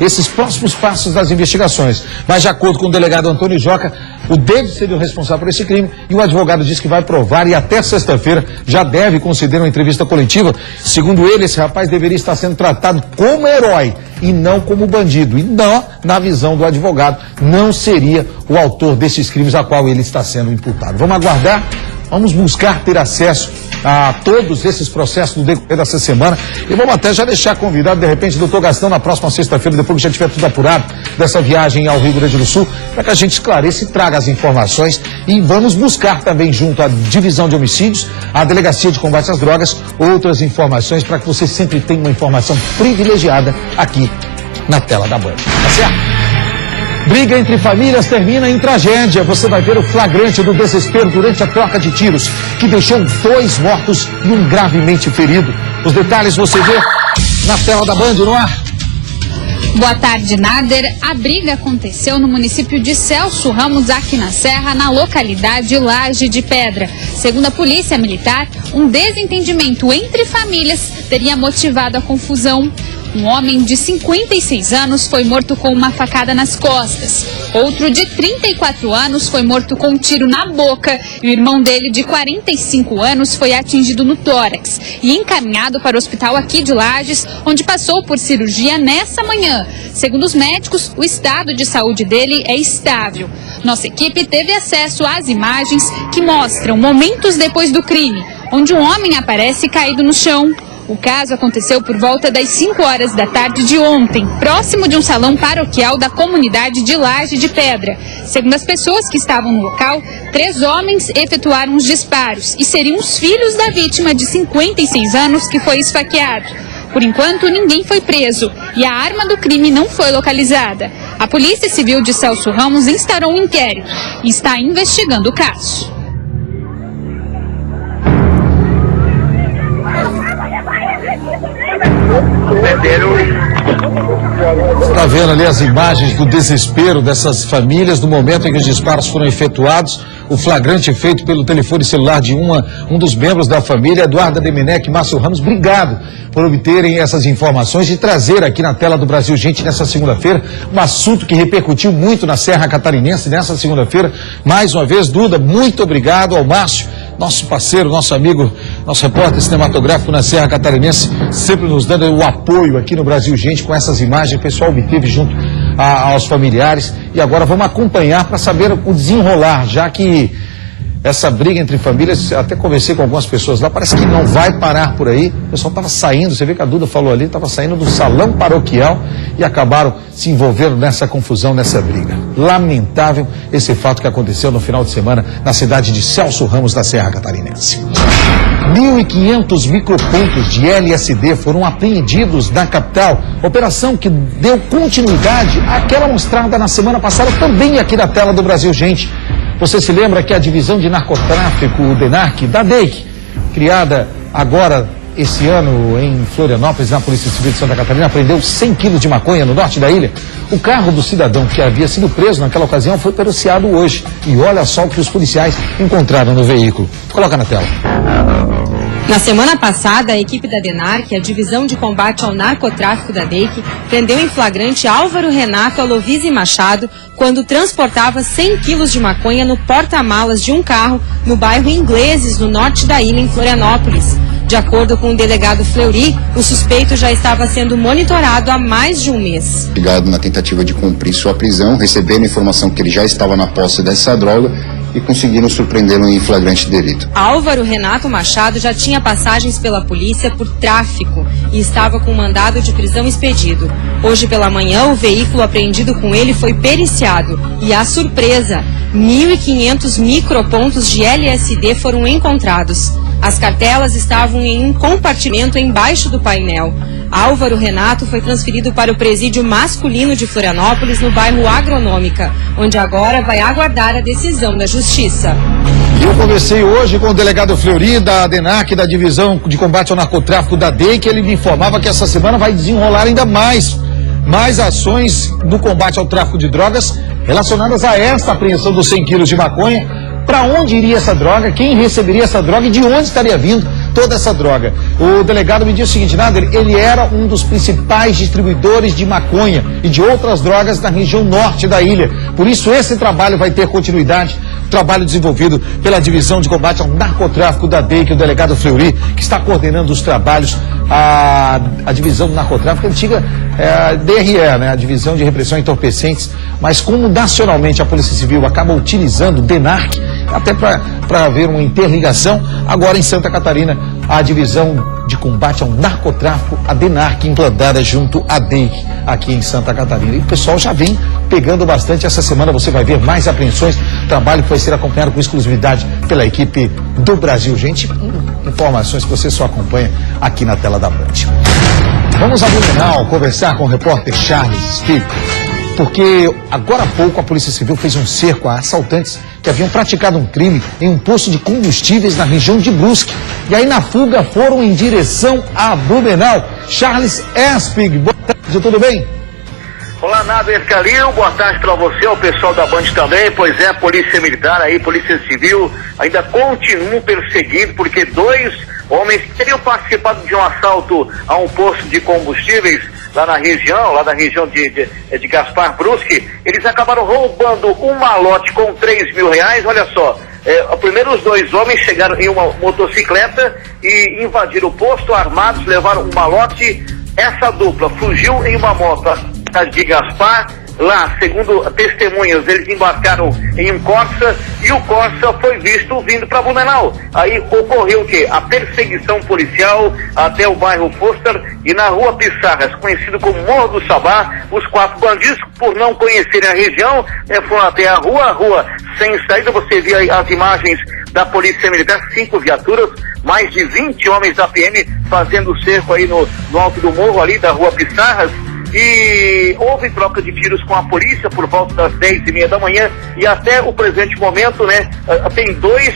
esses próximos passos das investigações. Mas, de acordo com o delegado Antônio Joca, o David seria o responsável por esse crime e o advogado diz que vai provar e até sexta-feira já deve conceder uma entrevista coletiva. Segundo ele, esse rapaz deveria estar sendo tratado como herói e não como bandido. E não, na visão do advogado, não seria o autor desses crimes a qual ele está sendo imputado. Vamos aguardar, vamos buscar ter acesso a todos esses processos no decorrer dessa semana e vamos até já deixar convidado, de repente, o doutor Gastão na próxima sexta-feira, depois que já tiver tudo apurado dessa viagem ao Rio Grande do Sul, para que a gente esclareça e traga as informações e vamos buscar também junto à divisão de homicídios, à delegacia de combate às drogas, outras informações para que você sempre tenha uma informação privilegiada aqui na tela da Band. Tá certo? Briga entre famílias termina em tragédia. Você vai ver o flagrante do desespero durante a troca de tiros, que deixou 2 mortos e um gravemente ferido. Os detalhes você vê na tela da Band, no ar. Boa tarde, Nader. A briga aconteceu no município de Celso Ramos, aqui na Serra, na localidade Laje de Pedra. Segundo a polícia militar, um desentendimento entre famílias teria motivado a confusão. Um homem de 56 anos foi morto com uma facada nas costas. Outro de 34 anos foi morto com um tiro na boca e o irmão dele, de 45 anos, foi atingido no tórax e encaminhado para o hospital aqui de Lages, onde passou por cirurgia nessa manhã. Segundo os médicos, o estado de saúde dele é estável. Nossa equipe teve acesso às imagens que mostram momentos depois do crime, onde um homem aparece caído no chão. O caso aconteceu por volta das 5 horas da tarde de ontem, próximo de um salão paroquial da comunidade de Laje de Pedra. Segundo as pessoas que estavam no local, 3 homens efetuaram os disparos e seriam os filhos da vítima de 56 anos que foi esfaqueado. Por enquanto, ninguém foi preso e a arma do crime não foi localizada. A Polícia Civil de Celso Ramos instaurou um inquérito e está investigando o caso. Está vendo ali as imagens do desespero dessas famílias no momento em que os disparos foram efetuados. O flagrante feito pelo telefone celular de um dos membros da família, Eduardo Demenec e Márcio Ramos. Obrigado por obterem essas informações e trazer aqui na tela do Brasil Gente nessa segunda-feira um assunto que repercutiu muito na Serra Catarinense nessa segunda-feira. Mais uma vez, Duda, muito obrigado ao Márcio, nosso parceiro, nosso amigo, nosso repórter cinematográfico na Serra Catarinense, sempre nos dando o apoio aqui no Brasil Gente com essas imagens. O pessoal obteve junto aos familiares. E agora vamos acompanhar para saber o desenrolar, já que essa briga entre famílias, até conversei com algumas pessoas lá, parece que não vai parar por aí. O pessoal estava saindo, você vê que a Duda falou ali, estava saindo do salão paroquial e acabaram se envolvendo nessa confusão, nessa briga. Lamentável esse fato que aconteceu no final de semana na cidade de Celso Ramos, da Serra Catarinense. 1.500 micropontos de LSD foram apreendidos na capital. Operação que deu continuidade àquela mostrada na semana passada também aqui na tela do Brasil Gente. Você se lembra que a divisão de narcotráfico, o DENARC, da DEIC, criada agora esse ano em Florianópolis, na Polícia Civil de Santa Catarina, apreendeu 100 quilos de maconha no norte da ilha. O carro do cidadão que havia sido preso naquela ocasião foi periciado hoje. E olha só o que os policiais encontraram no veículo. Coloca na tela. Na semana passada, a equipe da DENARC, a Divisão de Combate ao Narcotráfico da DEIC, prendeu em flagrante Álvaro Renato Alovise Machado quando transportava 100 quilos de maconha no porta-malas de um carro no bairro Ingleses, no norte da ilha, em Florianópolis. De acordo com o delegado Fleury, o suspeito já estava sendo monitorado há mais de um mês. Ligado na tentativa de cumprir sua prisão, recebendo informação que ele já estava na posse dessa droga e conseguiram surpreendê-lo em flagrante delito. Álvaro Renato Machado já tinha passagens pela polícia por tráfico e estava com mandado de prisão expedido. Hoje pela manhã, o veículo apreendido com ele foi periciado e, à surpresa, 1.500 micropontos de LSD foram encontrados. As cartelas estavam em um compartimento embaixo do painel. Álvaro Renato foi transferido para o presídio masculino de Florianópolis, no bairro Agronômica, onde agora vai aguardar a decisão da Justiça. Eu conversei hoje com o delegado Fleury, da DENARC, da Divisão de Combate ao Narcotráfico da DEIC, que ele me informava que essa semana vai desenrolar ainda mais ações do combate ao tráfico de drogas relacionadas a esta apreensão dos 100 quilos de maconha. Para onde iria essa droga, quem receberia essa droga e de onde estaria vindo toda essa droga. O delegado me disse o seguinte, Nader, ele era um dos principais distribuidores de maconha e de outras drogas na região norte da ilha. Por isso esse trabalho vai ter continuidade, trabalho desenvolvido pela Divisão de Combate ao Narcotráfico da DEIC, o delegado Fleury, que está coordenando os trabalhos, a Divisão do Narcotráfico, a antiga DRE, né, a Divisão de Repressão a Entorpecentes, mas como nacionalmente a Polícia Civil acaba utilizando o DENARC, até para haver uma interligação, agora em Santa Catarina, a Divisão de Combate ao Narcotráfico, a DENARC, implantada junto à DEIC, aqui em Santa Catarina. E o pessoal já vem pegando bastante. Essa semana você vai ver mais apreensões, trabalho que vai ser acompanhado com exclusividade pela equipe do Brasil Gente. Informações que você só acompanha aqui na tela da Band. Vamos ao Blumenau conversar com o repórter Charles Spig, porque agora há pouco a Polícia Civil fez um cerco a assaltantes que haviam praticado um crime em um posto de combustíveis na região de Brusque. E aí na fuga foram em direção a Blumenau. Charles Spig, boa tarde, tudo bem? Olá, Nader Calil, boa tarde para você, ao pessoal da Band também. Pois é, a Polícia Militar aí, Polícia Civil, ainda continuam perseguindo, porque 2 homens que teriam participado de um assalto a um posto de combustíveis lá na região de Gaspar Brusque, eles acabaram roubando um malote com R$3.000. Olha só, primeiro os dois homens chegaram em uma motocicleta e invadiram o posto armados, levaram um malote. Essa dupla fugiu em uma moto de Gaspar. Lá, segundo testemunhas, eles embarcaram em um Corsa e o Corsa foi visto vindo para Blumenau. Aí ocorreu o quê? A perseguição policial até o bairro Foster e na rua Pissarras, conhecido como Morro do Sabá. Os 4 bandidos, por não conhecerem a região, foram até a rua sem saída. Você vê aí as imagens da Polícia Militar, 5 viaturas, mais de 20 homens da PM fazendo cerco aí no alto do morro ali da rua Pissarras. E houve troca de tiros com a polícia por volta das 10h30 da manhã e até o presente momento, né, tem 2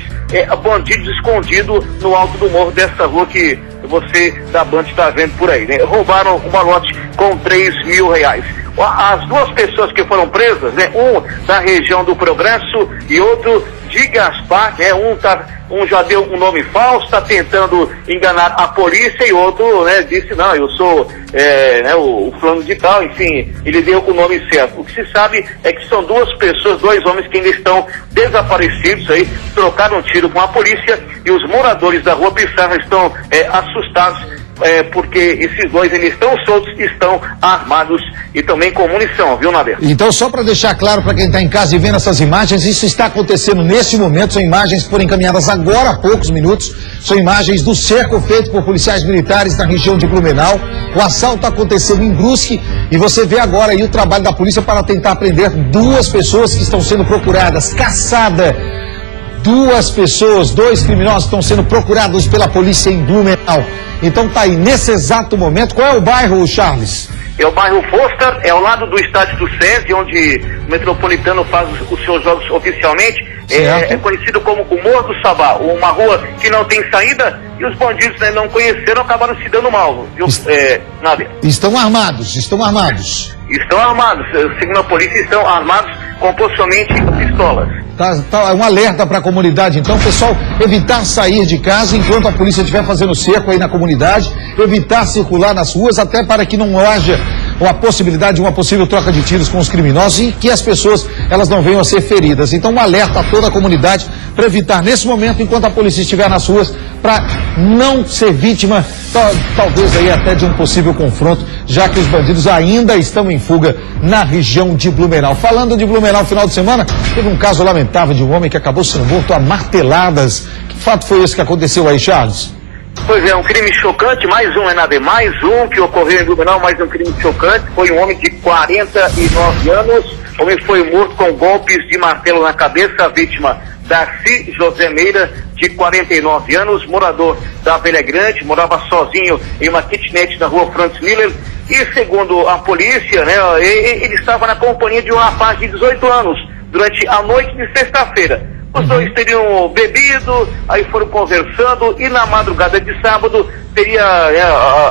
bandidos escondidos no alto do morro dessa rua que você da Band está vendo por aí, né? Roubaram um malote com R$3.000. As 2 pessoas que foram presas, né, um da região do Progresso e outro de Gaspar, né, um já deu um nome falso, está tentando enganar a polícia, e outro, né, disse, não, eu sou o fulano de tal, enfim, ele deu o nome certo. O que se sabe é que são 2 pessoas, 2 homens que ainda estão desaparecidos aí, trocaram um tiro com a polícia, e os moradores da rua Pissarra estão assustados, porque esses 2 eles estão soltos, estão armados e também com munição, viu, Nader? Então, só para deixar claro para quem está em casa e vendo essas imagens, isso está acontecendo neste momento, são imagens que foram encaminhadas agora há poucos minutos, são imagens do cerco feito por policiais militares na região de Blumenau. O assalto está acontecendo em Brusque e você vê agora aí o trabalho da polícia para tentar prender 2 pessoas que estão sendo procuradas, caçada. 2 pessoas, 2 criminosos estão sendo procurados pela polícia em Blumenau. Então tá aí, nesse exato momento, qual é o bairro, Charles? É o bairro Foster, é ao lado do estádio do SESI, onde o Metropolitano faz os seus jogos oficialmente. É conhecido como o Morro do Sabá, uma rua que não tem saída, e os bandidos, né, não conheceram, acabaram se dando mal. Nader. Estão armados. Estão armados, segundo a polícia, estão armados com possivelmente pistolas. Tá um alerta para a comunidade, então, pessoal, evitar sair de casa enquanto a polícia estiver fazendo cerco aí na comunidade, evitar circular nas ruas, até para que não haja a possibilidade de uma possível troca de tiros com os criminosos e que as pessoas, elas não venham a ser feridas. Então, um alerta a toda a comunidade para evitar, nesse momento, enquanto a polícia estiver nas ruas, para não ser vítima, talvez aí até de um possível confronto, já que os bandidos ainda estão em fuga na região de Blumenau. Falando de Blumenau, final de semana, teve um caso lamentável de um homem que acabou sendo morto a marteladas. Que fato foi esse que aconteceu aí, Charles? Pois é, um crime chocante, mais um que ocorreu em Blumenau, mais um crime chocante. Foi um homem de 49 anos, o homem foi morto com golpes de martelo na cabeça. A vítima, Darcy José Meira, de 49 anos, morador da Velha Grande, morava sozinho em uma kitnet na rua Franz Miller. E segundo a polícia, né, ele estava na companhia de um rapaz de 18 anos, durante a noite de sexta-feira. Os 2 teriam bebido, aí foram conversando, e na madrugada de sábado teria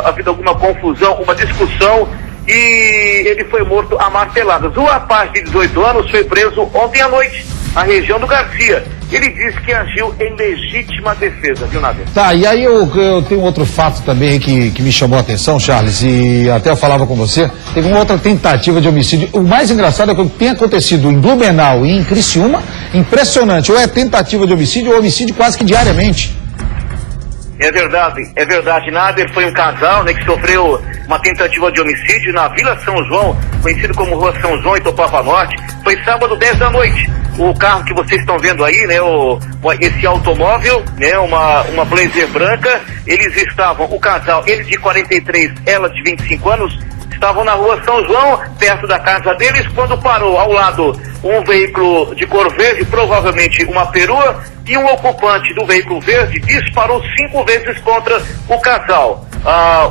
havido alguma confusão, uma discussão, e ele foi morto a marteladas. O rapaz de 18 anos foi preso ontem à noite, na região do Garcia. Ele disse que agiu em legítima defesa, viu, Nader? Tá, e aí eu tenho outro fato também que me chamou a atenção, Charles, e até eu falava com você, teve uma outra tentativa de homicídio. O mais engraçado é que tem acontecido em Blumenau e em Criciúma, impressionante, ou é tentativa de homicídio ou homicídio quase que diariamente. É verdade, Nader. Foi um casal, né, que sofreu uma tentativa de homicídio na Vila São João, conhecido como Rua São João, Itopava Norte. Foi sábado, 10 da noite. O carro que vocês estão vendo aí, né, esse automóvel, né, uma Blazer branca, eles estavam, o casal, ele de 43, ela de 25 anos, estavam na Rua São João, perto da casa deles, quando parou ao lado um veículo de cor verde, provavelmente uma perua, e um ocupante do veículo verde disparou 5 vezes contra o casal.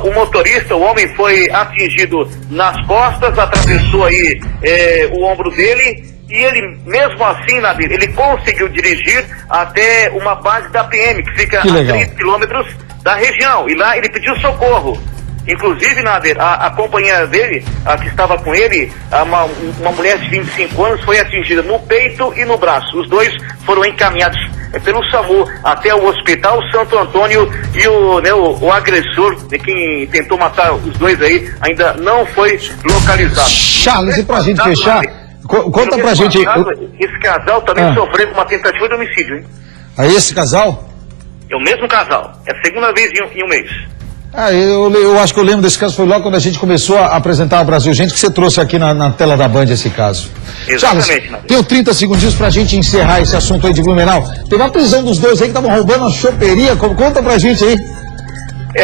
O motorista, o homem, foi atingido nas costas, atravessou aí o ombro dele, e ele, mesmo assim, Nadir, ele conseguiu dirigir até uma base da PM, que fica a 30 quilômetros da região, e lá ele pediu socorro. Inclusive, Nader, a companheira dele, a que estava com ele, uma mulher de 25 anos, foi atingida no peito e no braço. Os 2 foram encaminhados pelo SAMU até o Hospital Santo Antônio, e o agressor, quem tentou matar os dois aí, ainda não foi localizado. Charles, e pra gente fechar, conta pra gente... Esse casal também sofreu uma tentativa de homicídio, hein? Aí esse casal? É o mesmo casal, é a segunda vez em um mês. Eu acho que eu lembro desse caso, foi logo quando a gente começou a apresentar o Brasil Gente, que você trouxe aqui na tela da Band esse caso. Exatamente. Charles, tenho 30 segundinhos pra gente encerrar esse assunto aí de Blumenau. Teve uma prisão dos dois aí que estavam roubando a choperia, conta pra gente aí.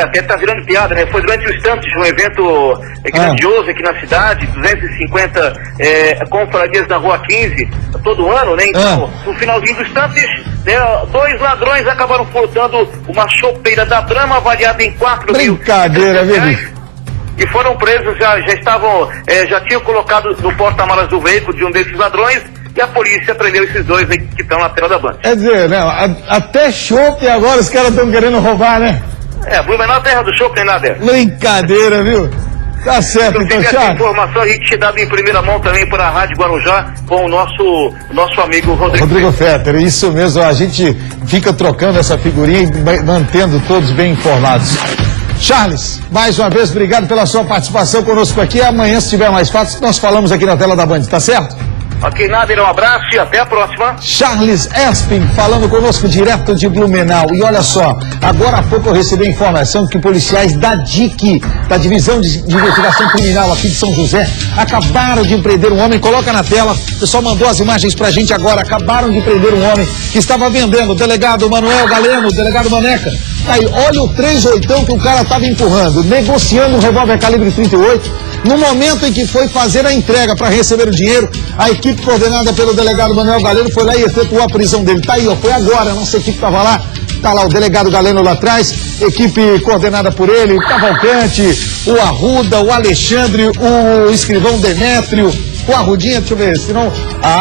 Até tá virando piada, né? Foi durante os Estantes, um evento grandioso aqui na cidade, 250 confrarias na Rua 15, todo ano, né? Então, no finalzinho dos Estantes, dois ladrões acabaram furtando uma chopeira da Brahma avaliada em 4 mil. Brincadeira, viu? E foram presos, já tinham colocado no porta-malas do veículo de um desses ladrões, e a polícia prendeu esses dois aí que estão na tela da Band. Quer dizer, né? Até chope agora os caras estão querendo roubar, né? Blumenau, terra do chope, tem nada. Brincadeira, viu? Tá certo, então, essa Charles. informação a gente te dá em primeira mão também para a Rádio Guarujá com o nosso amigo Rodrigo Fetter. Isso mesmo, a gente fica trocando essa figurinha e mantendo todos bem informados. Charles, mais uma vez, obrigado pela sua participação conosco aqui. Amanhã, se tiver mais fatos, nós falamos aqui na tela da Band, tá certo? Ok, Nader, um abraço e até a próxima. Charles Espin falando conosco direto de Blumenau. E olha só, agora há pouco eu recebi a informação que policiais da DIC, da Divisão de Investigação Criminal aqui de São José, acabaram de prender um homem. Coloca na tela, o pessoal mandou as imagens pra gente agora. Acabaram de prender um homem que estava vendendo, o delegado Manuel Galeno, o delegado Maneca. Aí, olha o 38 que o cara estava empurrando, negociando um revólver calibre 38. No momento em que foi fazer a entrega para receber o dinheiro, a equipe coordenada pelo delegado Manuel Galeno foi lá e efetuou a prisão dele. Tá aí, ó, foi agora, a nossa equipe estava lá, tá lá o delegado Galeno lá atrás, equipe coordenada por ele, o Cavalcante, o Arruda, o Alexandre, o escrivão Demétrio, o Arrudinha, deixa eu ver, senão,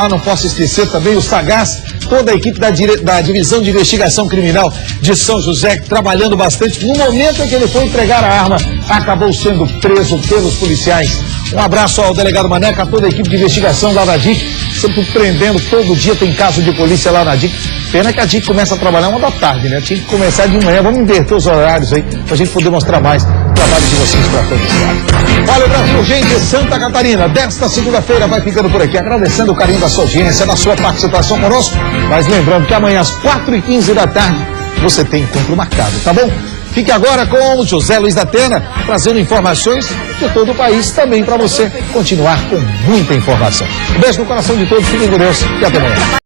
não posso esquecer também o Sagaz, toda a equipe da Divisão de Investigação Criminal de São José, trabalhando bastante. No momento em que ele foi entregar a arma, acabou sendo preso pelos policiais. Um abraço ao delegado Maneca, a toda a equipe de investigação lá na DIC, sempre prendendo, todo dia tem caso de polícia lá na DIC. Pena que a DIC começa a trabalhar 1 da tarde, né? Tinha que começar de manhã, vamos inverter os horários aí, pra gente poder mostrar mais o trabalho de vocês pra todo o estado. Olha, o Brasil Gente, Santa Catarina, desta segunda-feira vai ficando por aqui, agradecendo o carinho da sua audiência, da sua participação conosco, mas lembrando que amanhã às 4h15 da tarde você tem encontro marcado, tá bom? Fique agora com o José Luiz da Atena, trazendo informações de todo o país também para você continuar com muita informação. Um beijo no coração de todos, fiquem com Deus e até amanhã.